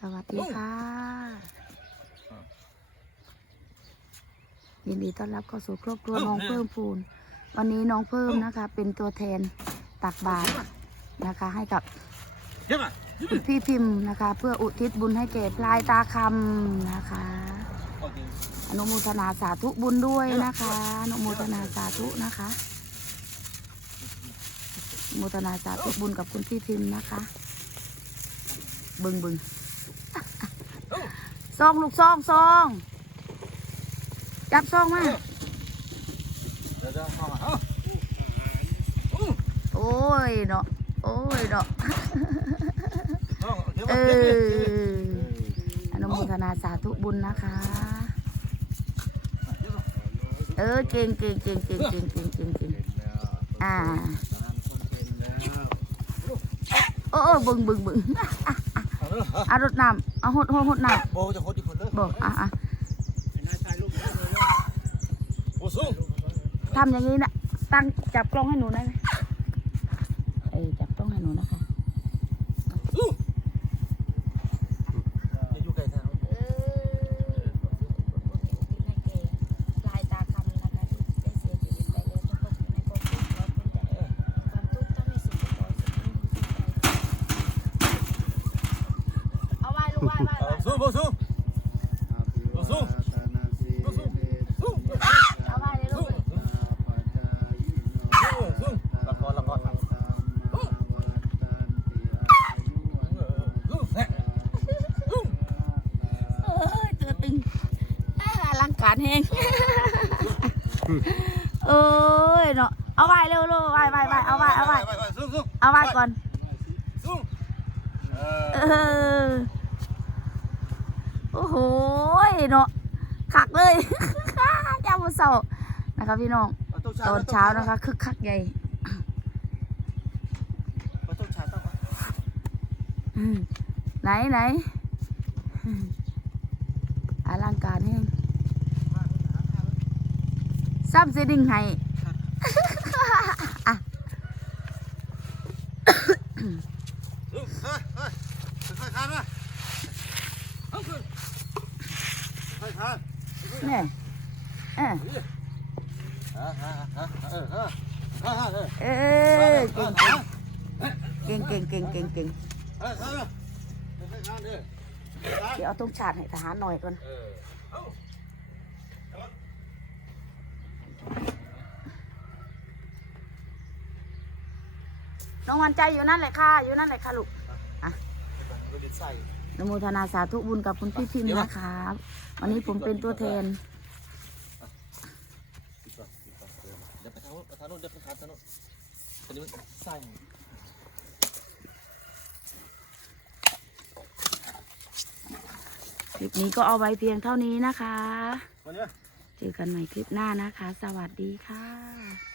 สวัสดีค่ะ ยินดีต้อนรับเข้าสู่ครอบครัวน้องเพิ่มพูน วันนี้น้องเพิ่มนะคะ เป็นตัวแทนตักบาตรนะคะ ให้กับคุณพี่พิมพ์นะคะ เพื่ออุทิศบุญให้แก่พลายตาคำนะคะอเคอนุโมทนาสาธุบุญด้วยนะคะ อนุโมทนาสาธุนะคะอนุโมทนาสาธุบุญกับคุณพี่พิมพ์นะคะ บึงบึง ซองลูกซองซอง จับซองมาเดี๋ยวเดี๋ยวเข้ามาเอ้าโอ้ยเนาะโอ้ยเนาะเอาเดี๋ยวเอมาเดี๋ยวอออนุโมทนาสาธุบุญนะคะ เออเก่งเก่งเก่งเก่งเก่งเก่งเก่งเก่งอ่าโอ้โอ้บึงบึงบึงเอาเด้ออารดน้ำเอาหดหดหดน้โบจะโคตรอีกคนเลยำบอกอะอะโอ้สูงทำอย่างนี้นะตั้งจับกล้องให้หนูได้ไหมเอ้ยจับกล้องให้หนูนะคะ สู้โบสู้โบสู้โบสู้เมซุ้มซุ้งเอยเนาะเอาไว้เร็วๆไว้ไว้ไว้เอาไว้เอาไว้เอาไว้ก่อนเออ โอ้โหเนาะคักเลยเจ้าบุเสานะคะพี่น้องตอนเช้านะคะคึกคักใหญ่ต้องชาต้องอืมไหนไหนอืมอลังการแห้งซ้ำเสดิ่งให้ เนี่ยเออเออเก่งเก่งเก่งเก่งเก่งเดี๋ยวเอาตรงชาติให้ทหารหน่อยก่อนน้องวันใจอยู่นั่นเลยค่ะ อยู่นั่นเลยค่ะลูกอะ นุโมทนาสาธุบุญกับคุณพี่พิมพ์นะคะวันนี้ผมเป็นตัวแทนปิดก่อนปิดก่อนเดี๋ยวไปทางโน้นไปทางโน้นเดี๋ยวไปทางโน้นตอนนี้มันใส่คลิปนี้ก็เอาไว้เพียงเท่านี้นะคะวันนี้เจอกันใหม่คลิปหน้านะคะ สวัสดีค่ะ